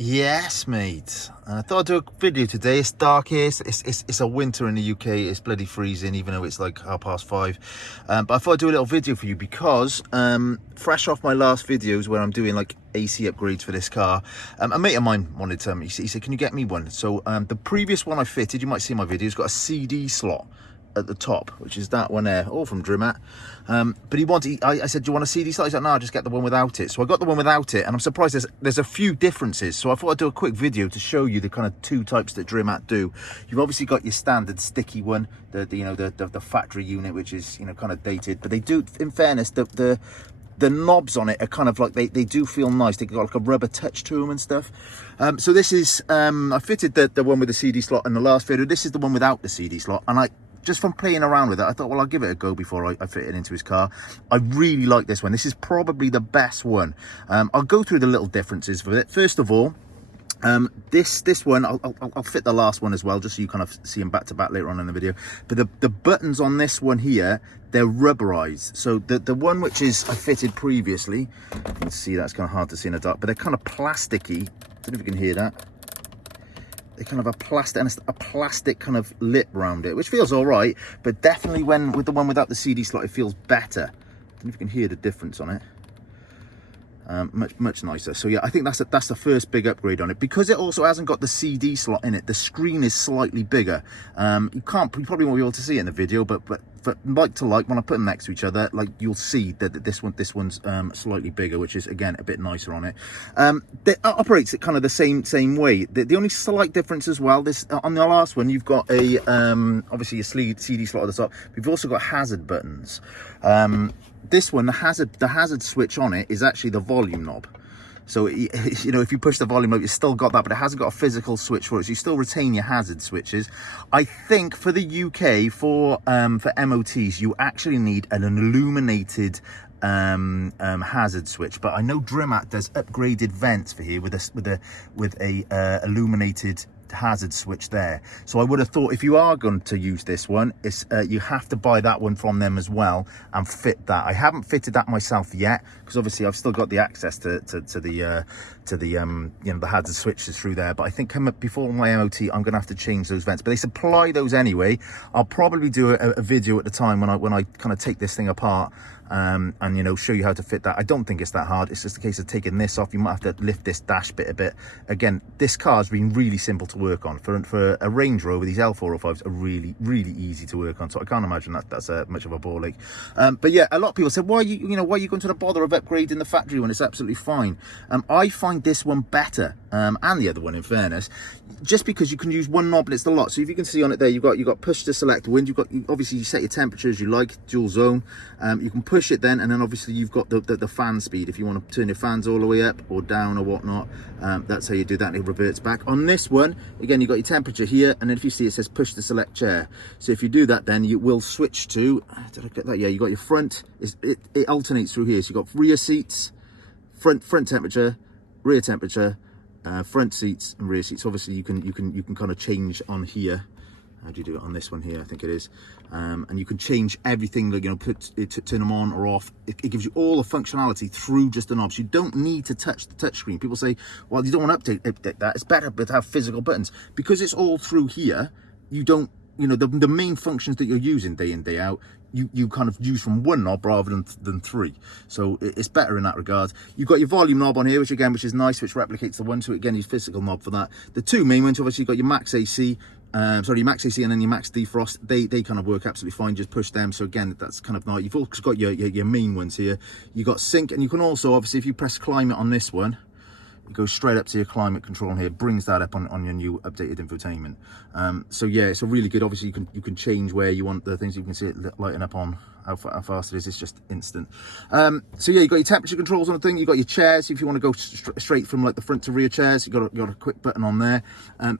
Yes, mate. I thought I'd do a video today. It's dark here. It's a winter in the UK. It's bloody freezing, even though it's like 5:30. But I thought I'd do a little video for you because fresh off my last videos where I'm doing like AC upgrades for this car, a mate of mine wanted to. He said, "Can you get me one?" So the previous one I fitted, you might see in my videos, got a CD slot at the top, which is that one there, all from Drimat. But he wanted, I said, "Do you want a CD slot?" He's like, "No, I'll just get the one without it." So I got the one without it, and I'm surprised there's a few differences. So I thought I'd do a quick video to show you the kind of two types that Drimat do. You've obviously got your standard sticky one, the factory unit, which is kind of dated, but they do, in fairness, the knobs on it are kind of like, they do feel nice. They got like a rubber touch to them and stuff. So this is, I fitted the one with the CD slot in the last video. This is the one without the CD slot, and just from playing around with it, I thought, well, I'll give it a go before I fit it into his car. I really like this one. This is probably the best one. I'll go through the little differences with it. First of all, this one, I'll fit the last one as well, just so you kind of see them back to back later on in the video. But the buttons on this one here, they're rubberized. So the one which is I fitted previously, you can see that's kind of hard to see in the dark, but they're kind of plasticky. I don't know if you can hear that. They kind of have a plastic kind of lip around it, which feels all right, but definitely with the one without the CD slot, it feels better. I don't know if you can hear the difference on it. Much nicer. So yeah, I think that's the first big upgrade on it. Because it also hasn't got the CD slot in it, the screen is slightly bigger. You probably won't be able to see it in the video, but like to like, when I put them next to each other, like, you'll see that this one's slightly bigger, which is again a bit nicer on it. It operates it kind of the same way. The only slight difference as well, this on the last one, you've got a obviously a CD slot at the top. We've also got hazard buttons. This one, the hazard switch on it is actually the volume knob. So, if you push the volume up, you've still got that, but it hasn't got a physical switch for it. So you still retain your hazard switches. I think for the UK, for MOTs, you actually need an illuminated hazard switch. But I know Drimat does upgraded vents for here with a illuminated hazard switch there. So I would have thought if you are going to use this one, it's you have to buy that one from them as well and fit that. I haven't fitted that myself yet because obviously I've still got the access to the hazard switches through there, but I think come up before my MOT I'm gonna have to change those vents, but they supply those anyway. I'll probably do a video at the time when I kind of take this thing apart and show you how to fit that. I don't think it's that hard. It's just a case of taking this off. You might have to lift this dash bit a bit. Again, this car's been really simple to work on. For a Range Rover, these L405s are really easy to work on, so I can't imagine that's much of a ball ache. But yeah, a lot of people said, why are you going to the bother of upgrading the factory when it's absolutely fine? I find this one better, and the other one, in fairness, just because you can use one knob and it's the lot. So if you can see on it there, you've got push to select wind. Obviously you set your temperature as you like, dual zone. You can push it then, and then obviously you've got the fan speed if you want to turn your fans all the way up or down or whatnot. That's how you do that, and it reverts back. On this one, again, you've got your temperature here, and then if you see, it says push to select chair. So if you do that, then you will switch to, did I get that? Yeah, you got your front, it alternates through here. So you've got rear seats, front temperature, rear temperature, front seats and rear seats. Obviously you can kind of change on here. How do you do it on this one here? I think it is. And you can change everything, like, turn them on or off. It gives you all the functionality through just the knobs. You don't need to touch the touch screen. People say, well, you don't want to update that. It's better to have physical buttons. Because it's all through here, you don't, the main functions that you're using day in, day out, you kind of use from one knob rather than three. So it's better in that regard. You've got your volume knob on here, which is nice, which replicates the one. So again, use physical knob for that. The two main ones, obviously, you've got your max AC, your max AC and then your max defrost. They kind of work absolutely fine. Just push them. So again, that's kind of nice. You've also got your main ones here. You got sync, and you can also, obviously, if you press climate on this one, it goes straight up to your climate control here, brings that up on your new updated infotainment. So yeah, it's a really good. Obviously you can change where you want the things. You can see it lighting up on how fast it is. It's just instant. So yeah, you got your temperature controls on the thing. You got your chairs. If you want to go straight from like the front to rear chairs, you got a quick button on there.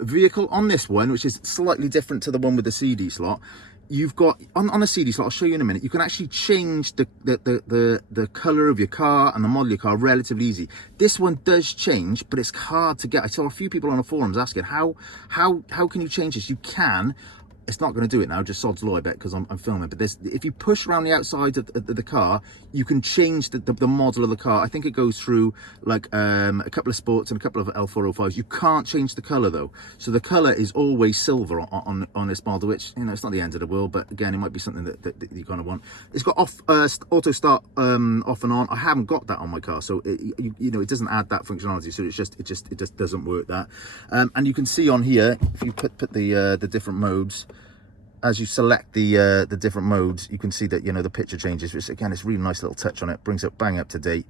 Vehicle on this one, which is slightly different to the one with the CD slot. You've got on the CD slot, I'll show you in a minute, you can actually change the color of your car and the model of your car relatively easy. This one does change, but it's hard to get. I saw a few people on the forums asking how can you change this. You can it's not going to do it now, just sod's law, I bet, because I'm filming. But if you push around the outside of the car, you can change the model of the car. I think it goes through like a couple of sports and a couple of L405s. You can't change the color though, so the color is always silver on this model, which, you know, it's not the end of the world, but again, it might be something that you kind of want. It's got auto start off and on. I haven't got that on my car, so you know, it doesn't add that functionality, so it just doesn't work that. And you can see on here, if you put the different modes, as you select the different modes, you can see that, you know, the picture changes, which again, it's a really nice little touch on it, brings it bang up to date.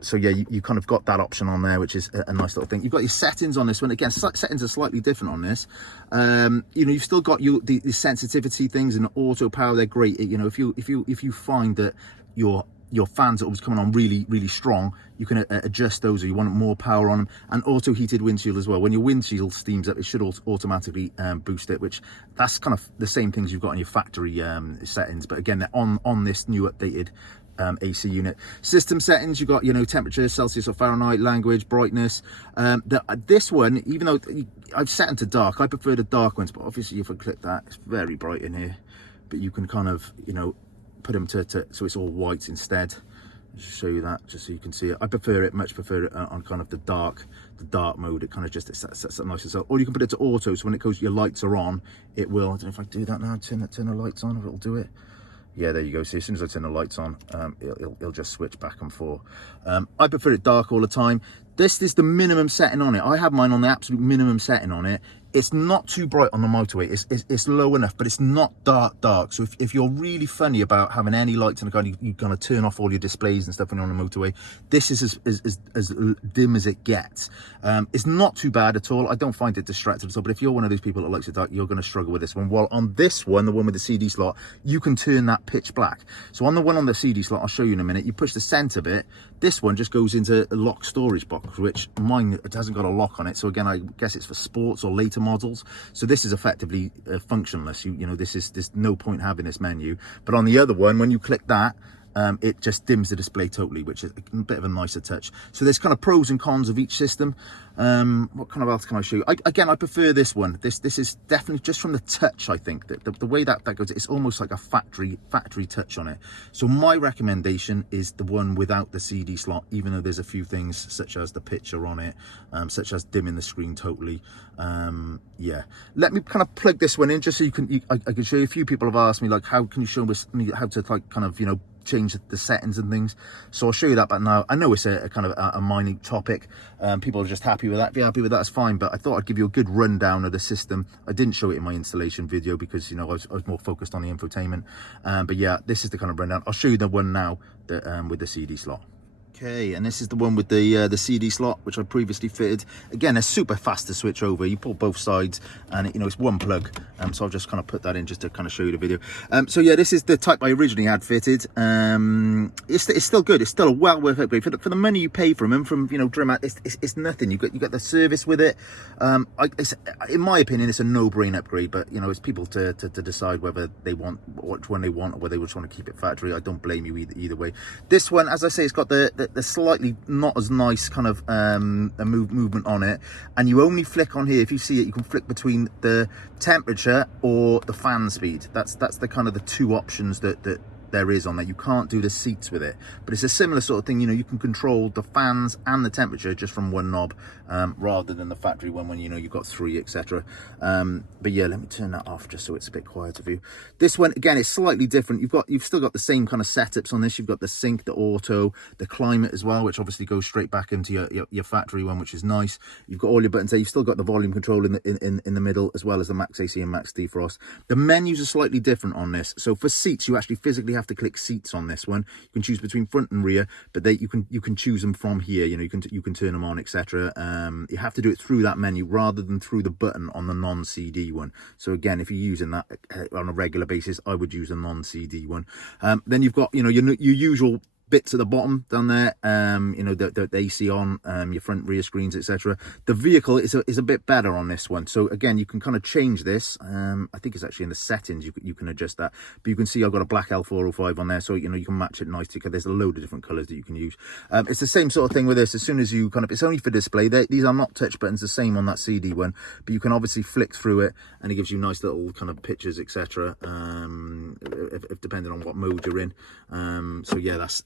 So yeah, you kind of got that option on there, which is a nice little thing. You've got your settings on this one. Again, settings are slightly different on this. You know, you've still got the sensitivity things and auto power. They're great. You know, if you find that your fans are always coming on really strong, you can adjust those, or you want more power on them. And auto heated windshield as well. When your windshield steams up, it should automatically boost it, which that's kind of the same things you've got on your factory settings, but again, they're on this new updated AC unit. System settings, you've got, you know, temperature, Celsius or Fahrenheit, language, brightness. This one, even though I've set into dark, I prefer the dark ones, but obviously if I click that, it's very bright in here, but you can kind of, you know, put them to so it's all white instead. I'll just show you that just so you can see it. I much prefer it on kind of the dark mode. It kind of just sets up nice and so. Or you can put it to auto, so when it goes, your lights are on, it will. I don't know if I do that now. Turn the lights on, if it'll do it. Yeah, there you go. See, as soon as I turn the lights on, it'll just switch back and forth. I prefer it dark all the time. This is the minimum setting on it. I have mine on the absolute minimum setting on it. It's not too bright on the motorway. It's low enough, but it's not dark. So if you're really funny about having any lights in the car, you're going to turn off all your displays and stuff when you're on the motorway. This is as dim as it gets. It's not too bad at all. I don't find it distracting at all. But if you're one of those people that likes it dark, you're going to struggle with this one. While on this one, the one with the CD slot, you can turn that pitch black. So on the one on the CD slot, I'll show you in a minute, you push the center bit. This one just goes into a locked storage box, which mine, it hasn't got a lock on it. So again, I guess it's for sports or later models. So this is effectively functionless. You know, there's no point having this menu. But on the other one, when you click that, it just dims the display totally, which is a bit of a nicer touch. So there's kind of pros and cons of each system. What kind of else can I show you? Again, I prefer this one. This is definitely, just from the touch, I think that the way that goes, it's almost like a factory touch on it. So my recommendation is the one without the CD slot, even though there's a few things such as the picture on it, such as dimming the screen totally. Yeah, let me kind of plug this one in just so I can show you. A few people have asked me, like, how can you show me how to, like, kind of, you know, change the settings and things. So I'll show you that back now. I know it's a kind of a minor topic. People are just happy with that. If you're happy with that, it's fine, but I thought I'd give you a good rundown of the system. I didn't show it in my installation video because, you know, I was more focused on the infotainment. But yeah, this is the kind of rundown. I'll show you the one now that with the CD slot. Okay, and this is the one with the CD slot, which I previously fitted. Again, it's super fast to switch over. You pull both sides, and you know, it's one plug. So I've just kind of put that in just to kind of show you the video. So yeah, this is the type I originally had fitted. It's still good. It's still a well worth upgrade for the money you pay from them. From, you know, Dream. It's nothing. You got the service with it. In my opinion, it's a no-brainer upgrade. But you know, it's people to decide whether they want which one they want, or whether they just want to keep it factory. I don't blame you either way. This one, as I say, it's got the slightly not as nice kind of a movement on it, and you only flick on here. If you see it, you can flick between the temperature or the fan speed. That's the kind of the two options that there is on there. You can't do the seats with it, but it's a similar sort of thing. You know, you can control the fans and the temperature just from one knob, rather than the factory one when, you know, you've got three, etc. But yeah, let me turn that off just so it's a bit quieter for you. This one, again, it's slightly different. You've still got the same kind of setups on this. You've got the sync, the auto, the climate as well, which obviously goes straight back into your factory one, which is nice. You've got all your buttons there. You've still got the volume control in the middle, as well as the max AC and max defrost. The menus are slightly different on this. So for seats, you actually physically have to click seats on this one. You can choose between front and rear, but you can choose them from here. You know, you can turn them on, etc. You have to do it through that menu rather than through the button on the non-CD one. So again, if you're using that on a regular basis, I would use a non-CD one. Then you've got, you know, your usual bits at the bottom down there, you know, the AC on, your front rear screens, etc. The vehicle is a bit better on this one. So again, you can kind of change this. I think it's actually in the settings, you can adjust that. But you can see I've got a black L405 on there, so you know you can match it nicely, because there's a load of different colors that you can use. It's the same sort of thing with this. As soon as you kind of, it's only for display. These are not touch buttons, the same on that CD one, but you can obviously flick through it and it gives you nice little kind of pictures, etc. If depending on what mode you're in. So yeah, that's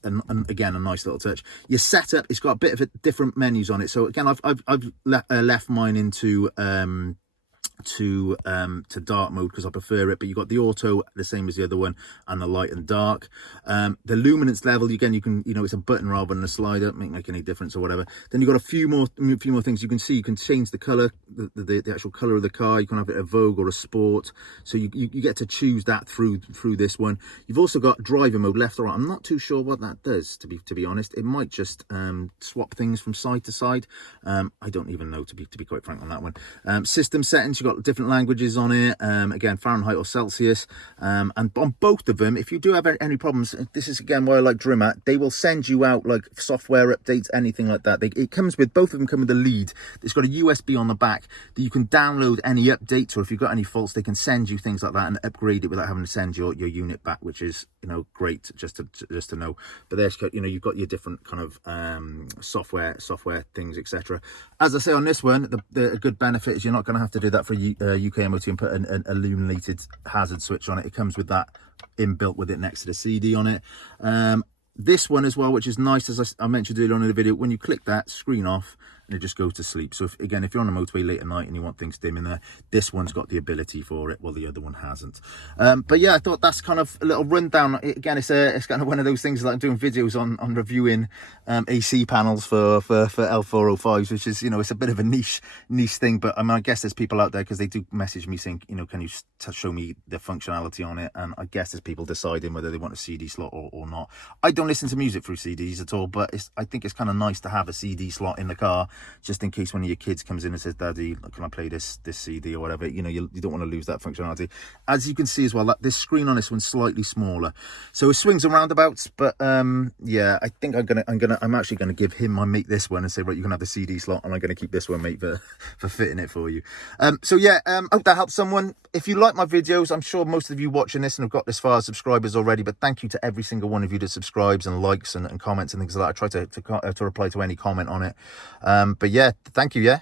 again a nice little touch. Your setup, it's got a bit of a different menus on it. So again, I've left mine into dark mode because I prefer it, but you got the auto the same as the other one, and the light and dark. The luminance level, again, you can, you know, it's a button rather than a slider, make any difference or whatever. Then you've got a few more things you can see. You can change the color, the actual color of the car. You can have it a Vogue or a Sport, so you get to choose that through this one. You've also got driver mode, left or right. I'm not too sure what that does, to be honest. It might just swap things from side to side. I don't even know, to be quite frank on that one. System settings, you've got different languages on it, again, Fahrenheit or Celsius, and on both of them, if you do have any problems, this is again why I like Drimmat, they will send you out like software updates, anything like that. It comes with, both of them come with a lead. It's got a USB on the back that you can download any updates, or if you've got any faults, they can send you things like that and upgrade it without having to send your unit back, which is, you know, great just to know. But there's, you know, you've got your different kind of software things, etc. As I say, on this one, the good benefit is you're not going to have to do that for UK MOT and put an illuminated hazard switch on it. It comes with that inbuilt with it next to the CD on it. This one as well, which is nice, as I mentioned earlier on in the video, when you click that, screen off, and it just goes to sleep. So if you're on a motorway late at night and you want things dim in there, this one's got the ability for it, while the other one hasn't. But yeah, I thought that's kind of a little rundown. Again, it's kind of one of those things that I'm doing videos on reviewing AC panels for L405s, which is, you know, it's a bit of a niche thing. But I mean, I guess there's people out there, because they do message me saying, you know, can you show me the functionality on it? And I guess there's people deciding whether they want a CD slot or not. I don't listen to music through CDs at all, but I think it's kind of nice to have a CD slot in the car, just in case one of your kids comes in and says, Daddy, can I play this CD or whatever. You know, you don't want to lose that functionality. As you can see as well, this screen on this one's slightly smaller, so it swings and roundabouts. But yeah, I think I'm actually gonna give my mate this one and say, right, you can have the CD slot, and I'm gonna keep this one, mate, for fitting it for you. So yeah, hope that helps someone. If you like my videos, I'm sure most of you watching this and have got this far as subscribers already, but thank you to every single one of you that subscribes and likes and comments and things like that. I try to reply to any comment on it. But yeah, thank you. Yeah.